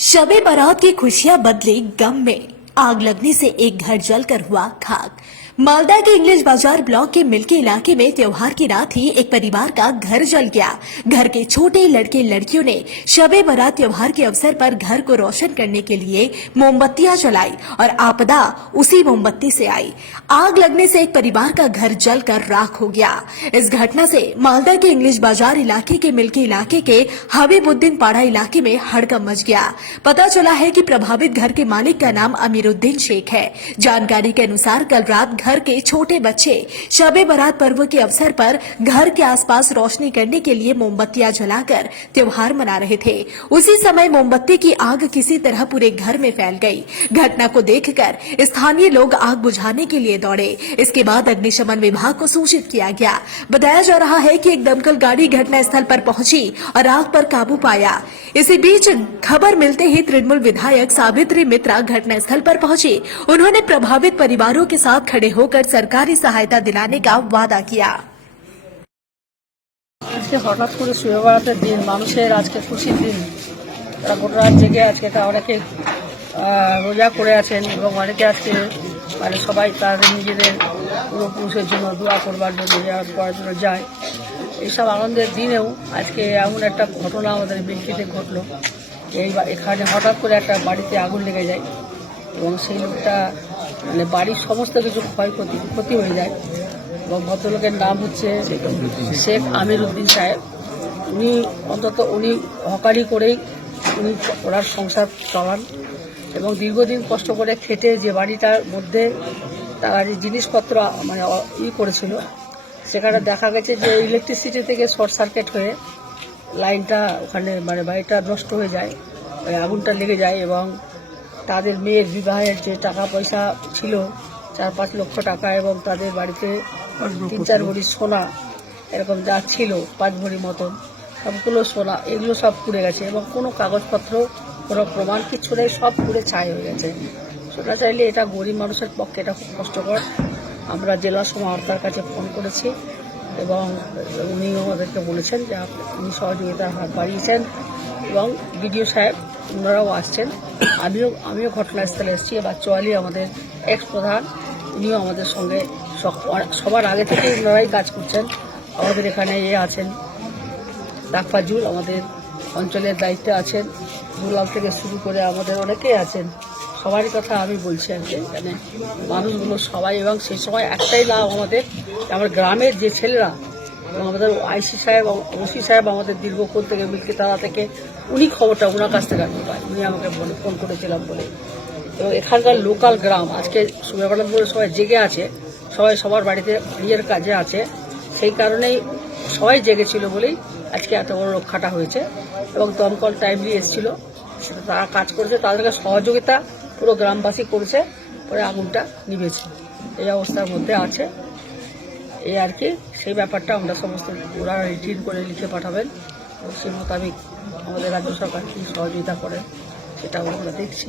शबे बारात की खुशियां बदली गम में। आग लगने से एक घर जलकर हुआ खाक। मालदा के इंग्लिश बाजार ब्लॉक के मिल्की इलाके में त्योहार की रात ही एक परिवार का घर जल गया। घर के छोटे लड़के लड़कियों ने शबे बारात त्योहार के अवसर पर घर को रोशन करने के लिए मोमबत्तियां जलाई और आपदा उसी मोमबत्ती से आई। आग लगने से एक परिवार का घर जलकर राख हो गया। इस घटना से मालदा के इंग्लिश बाजार इलाके के मिल्की इलाके के हबीबुद्दीन पाड़ा इलाके में हड़कंप मच गया। पता चला है कि प्रभावित घर के मालिक का नाम अमीरुद्दीन शेख है। जानकारी के अनुसार कल रात घर के छोटे बच्चे शबे बारात पर्व के अवसर पर घर के आसपास रोशनी करने के लिए मोमबत्तियां जलाकर त्योहार मना रहे थे। उसी समय मोमबत्ती की आग किसी तरह पूरे घर में फैल गई। घटना को देखकर स्थानीय लोग आग बुझाने के लिए दौड़े। इसके बाद अग्निशमन विभाग को सूचित किया गया। बताया जा रहा है कि एक दमकल गाड़ी घटनास्थल पर पहुंची और आग पर काबू पाया। इसी बीच खबर मिलते ही तृणमूल विधायक सावित्री मित्रा घटनास्थल पर पहुंची। उन्होंने प्रभावित परिवारों के साथ खड़े होकर सरकारी सहायता दिलाने का वादा किया। আজকে হঠাৎ করে শুয়ে বেড়াতে দিন মানুষের আজকে খুশির দিন। তারা গোটা রাত জেগে আজকে অনেকে রোজা করে আছেন এবং অনেকে আজকে সবাই তাদের নিজেদের পূর্বপুরুষের জন্য দোয়া করবার জন্য করার জন্য যায়। এইসব আনন্দের দিনেও আজকে এমন একটা ঘটনা আমাদের মিল্কিতে ঘটলো। এখানে হঠাৎ করে একটা বাড়িতে আগুন লেগে যায় এবং সেই লোকটা বাড়ির সমস্ত কিছু ক্ষতি হয়ে যায় এবং ভদ্রলোকের নাম হচ্ছে শেখ আমিরুদ্দিন সাহেব। উনি হকারি করেই ওনার সংসার চালান এবং দীর্ঘদিন কষ্ট করে খেটে যে বাড়িটার মধ্যে তারা যে জিনিসপত্র করেছিল সেখানে দেখা গেছে যে ইলেকট্রিসিটি থেকে শর্ট সার্কিট হয়ে লাইনটা ওখানে বাড়িটা নষ্ট হয়ে যায়, আগুনটা লেগে যায় এবং তাদের মেয়ের বিবাহের যে টাকা পয়সা ছিল 4-5 লক্ষ টাকা এবং তাদের বাড়িতে 3-4 ভরি সোনা এরকম যা ছিল 5 ভরি মতন সবগুলো সোনা এগুলো সব পুড়ে গেছে এবং কোনো কাগজপত্র কোনো প্রমাণ কিছু নেই, সব পুড়ে ছাই হয়ে গেছে। শোনা চাইলে এটা গরিব মানুষের পক্ষে এটা খুব কষ্টকর। আমরা জেলা সমাহর্তার কাছে ফোন করেছি এবং উনিও আমাদেরকে বলেছেন যে উনি সহযোগিতার হাত বাড়িয়েছেন এবং বিডিও সাহেব ওনারাও আসছেন। আমিও ঘটনাস্থলে এসেছি। এবার চোয়ালি আমাদের এক্স প্রধান উনিও আমাদের সঙ্গে সবার আগে থেকে ওনারাই কাজ করছেন। আমাদের এখানে আছেন ডাকফাজুল, আমাদের অঞ্চলের দায়িত্বে আছেন দুলাল থেকে শুরু করে আমাদের অনেকেই আছেন। সবারই কথা আমি বলছি আজকে এখানে মানুষগুলো সবাই এবং সেই সময় একটাই লাভ আমাদের আমার গ্রামের যে ছেলেরা এবং আমাদের আইসি সাহেব ওসি সাহেব আমাদের দীর্ঘক্ষণ থেকে মিল্কিতালা থেকে উনি খবরটা ওনার কাছ থেকে আমি পাই। উনি আমাকে ফোন করেছিলাম বলে এবং এখানকার লোকাল গ্রাম আজকে সুবেবাড়ান বলে সবাই জেগে আছে, সবাই সবার বাড়িতে বিয়ের কাজে আছে, সেই কারণেই সবাই জেগেছিল বলেই আজকে এত বড় রক্ষাটা হয়েছে এবং দমকল টাইমলি এসেছিল, সেটা তারা কাজ করেছে, তাদেরকে সহযোগিতা পুরো গ্রামবাসী করেছে, পরে আগুনটা নিভেছে। এই অবস্থার মধ্যে আছে এই আর কি। সেই ব্যাপারটা আমরা সমস্ত ওরা রিটিন করে লিখে পাঠাবেন এবং সেই মোতাবেক আমাদের রাজ্য সরকার কী সহযোগিতা করেন সেটাও আমরা দেখছি।